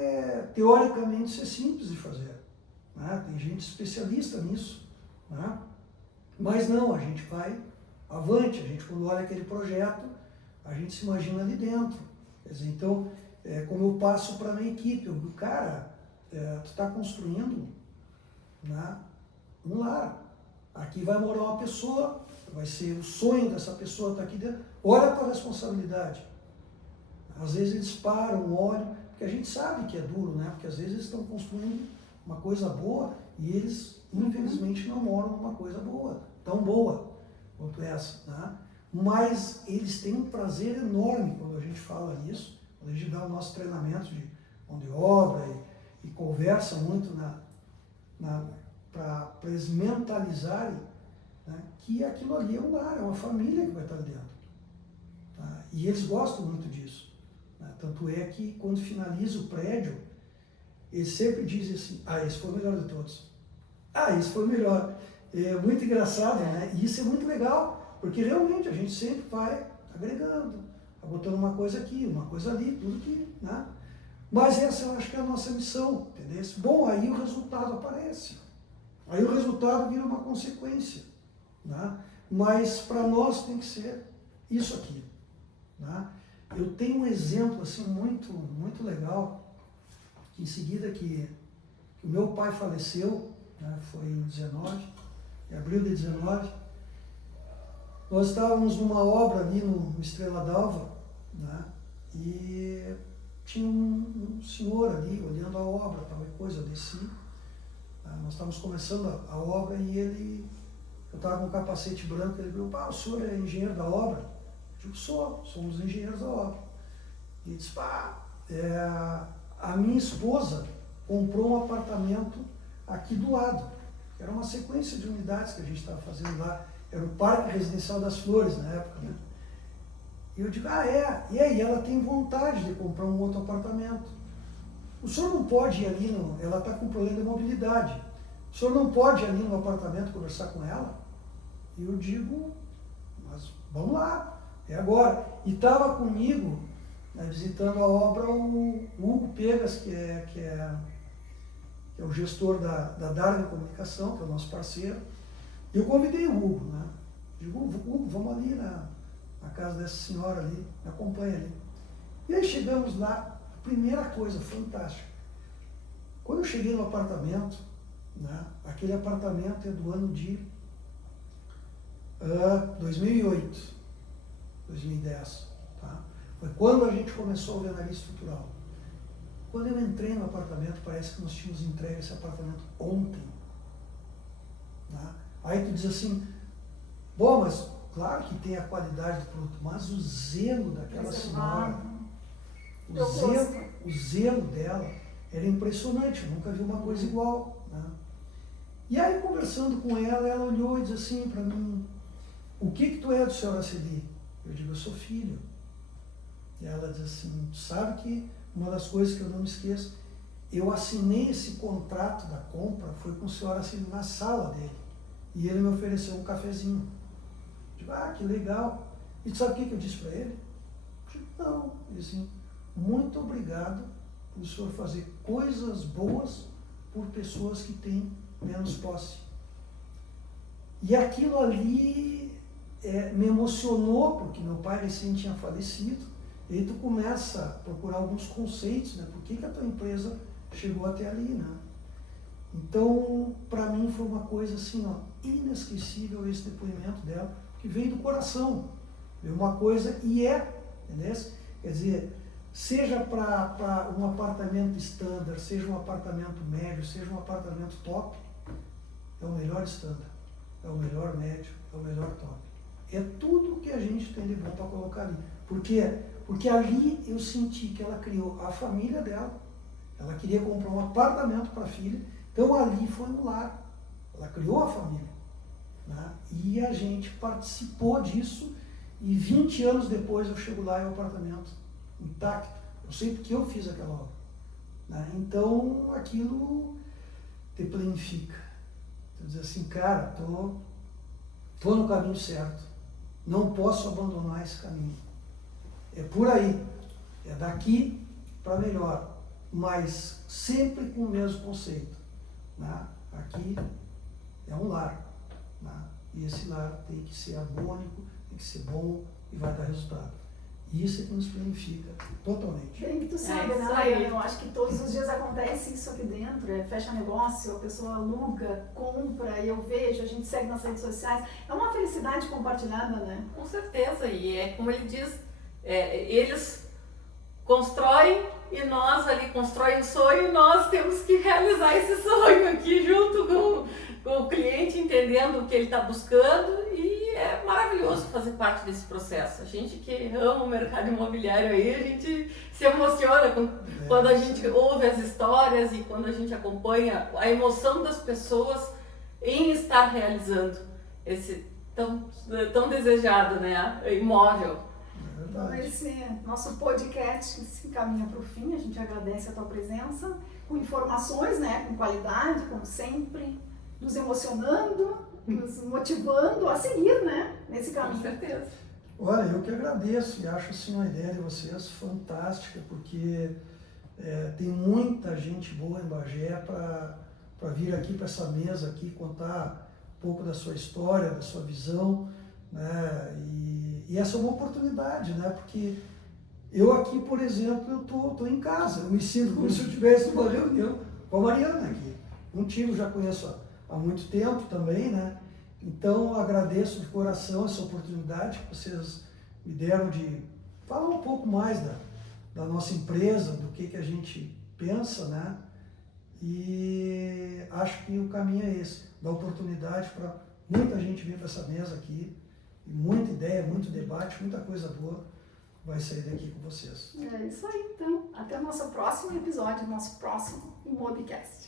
teoricamente, isso é simples de fazer. Né? Tem gente especialista nisso. Né? Mas não, a gente vai avante. A gente, quando olha aquele projeto, a gente se imagina ali dentro. Quer dizer, então, como eu passo para a minha equipe, eu digo, cara, tu está construindo, né, um lar. Aqui vai morar uma pessoa, vai ser o sonho dessa pessoa estar aqui dentro. Olha a tua responsabilidade. Às vezes eles param, olham, porque a gente sabe que é duro, né? Porque às vezes eles estão construindo uma coisa boa e eles, infelizmente, não moram numa coisa boa, tão boa quanto essa, né? Mas eles têm um prazer enorme quando a gente fala nisso, quando a gente dá o nosso treinamento de mão de obra e conversa muito para eles mentalizarem, né, que aquilo ali é um lar, é uma família que vai estar dentro. Tá? E eles gostam muito disso. Né? Tanto é que quando finaliza o prédio, eles sempre dizem assim, esse foi o melhor de todos. Esse foi o melhor. É muito engraçado, né? E isso é muito legal, porque realmente a gente sempre vai agregando, vai botando uma coisa aqui, uma coisa ali, tudo que, né? Mas essa eu acho que é a nossa missão, entendeu? Bom, aí o resultado aparece. Aí o resultado vira uma consequência. Né? Mas para nós tem que ser isso aqui. Né? Eu tenho um exemplo assim, muito, muito legal, que em seguida que o meu pai faleceu, né, foi em 19, em abril de 19, nós estávamos numa obra ali no Estrela d'Alva, né? E tinha um senhor ali olhando a obra, tal coisa, eu desci. Nós estávamos começando a obra e eu estava com um capacete branco, ele falou, o senhor é engenheiro da obra? Eu digo, somos engenheiros da obra. E ele disse, a minha esposa comprou um apartamento aqui do lado. Era uma sequência de unidades que a gente estava fazendo lá. Era o Parque Residencial das Flores na época, né? E eu digo, e aí ela tem vontade de comprar um outro apartamento. O senhor não pode ir ali, ela está com problema de mobilidade. O senhor não pode ir ali no apartamento conversar com ela? E eu digo, mas vamos lá, é agora. E estava comigo, né, visitando a obra, o Hugo Pegas, que é o gestor da Darwin Comunicação, que é o nosso parceiro. E eu convidei o Hugo, né? Digo, Hugo, vamos ali na casa dessa senhora ali, me acompanha ali. E aí chegamos lá, primeira coisa fantástica. Quando eu cheguei no apartamento, né, aquele apartamento é do ano de 2008, 2010. Tá? Foi quando a gente começou a alvenaria estrutural. Quando eu entrei no apartamento, parece que nós tínhamos entregue esse apartamento ontem. Tá? Aí tu diz assim, bom, mas claro que tem a qualidade do produto, mas o zelo daquela senhora, o zelo dela era impressionante, eu nunca vi uma coisa igual. Né? E aí, conversando com ela, ela olhou e disse assim para mim, o que tu é do Sr. Araceli? Eu digo, eu sou filho. E ela diz assim, sabe que uma das coisas que eu não me esqueço, eu assinei esse contrato da compra, foi com o Sr. Araceli na sala dele, e ele me ofereceu um cafezinho. Eu digo, que legal. E tu sabe o que eu disse para ele? Eu digo, não. Ele disse assim, muito obrigado por o senhor fazer coisas boas por pessoas que têm menos posse. E aquilo ali me emocionou, porque meu pai recém tinha falecido, e aí tu começa a procurar alguns conceitos, né? Por que a tua empresa chegou até ali, né? Então, para mim foi uma coisa assim, inesquecível esse depoimento dela, que veio do coração, veio uma coisa entendeu? Quer dizer, seja para um apartamento standard, seja um apartamento médio, seja um apartamento top, é o melhor standard, é o melhor médio, é o melhor top. É tudo que a gente tem de bom para colocar ali. Por quê? Porque ali eu senti que ela criou a família dela, ela queria comprar um apartamento para a filha, então ali foi um lar, ela criou a família. Né? E a gente participou disso e 20 anos depois eu chego lá e o apartamento intacto. Eu sei porque eu fiz aquela obra. Né? Então aquilo te planifica. Tu diz assim, cara, tô no caminho certo. Não posso abandonar esse caminho. É por aí. É daqui para melhor. Mas sempre com o mesmo conceito. Né? Aqui é um lar. Né? E esse lar tem que ser harmônico, tem que ser bom e vai dar resultado. E isso é que nos planifica totalmente. Bem que tu sabe, né, Mariana? Eu acho que todos os dias acontece isso aqui dentro, fecha negócio, a pessoa aluga, compra, e eu vejo, a gente segue nas redes sociais. É uma felicidade compartilhada, né? Com certeza, e é como ele diz, eles constroem e nós ali constroem o sonho, e nós temos que realizar esse sonho aqui junto com o cliente, entendendo o que ele está buscando, e é maravilhoso fazer parte desse processo. A gente que ama o mercado imobiliário aí, a gente se emociona quando a gente ouve as histórias e quando a gente acompanha a emoção das pessoas em estar realizando esse tão desejado, né, imóvel. Então, esse nosso podcast se encaminha para o fim. A gente agradece a tua presença, com informações, né, com qualidade, como sempre, nos emocionando, nos motivando a seguir, né, nesse caminho. Com certeza. Olha, eu que agradeço e acho assim, uma ideia de vocês fantástica, porque tem muita gente boa em Bagé para vir aqui para essa mesa aqui, contar um pouco da sua história, da sua visão, né? E essa é uma oportunidade, né? Porque eu aqui, por exemplo, eu tô em casa, eu me sinto como se eu estivesse numa reunião com a Mariana aqui. Contigo já conheço há muito tempo também, né? Então, agradeço de coração essa oportunidade que vocês me deram de falar um pouco mais da nossa empresa, do que a gente pensa, né? E acho que o caminho é esse, dar oportunidade para muita gente vir para essa mesa aqui, e muita ideia, muito debate, muita coisa boa vai sair daqui com vocês. É isso aí, então. Até o nosso próximo episódio, nosso próximo Imobcast.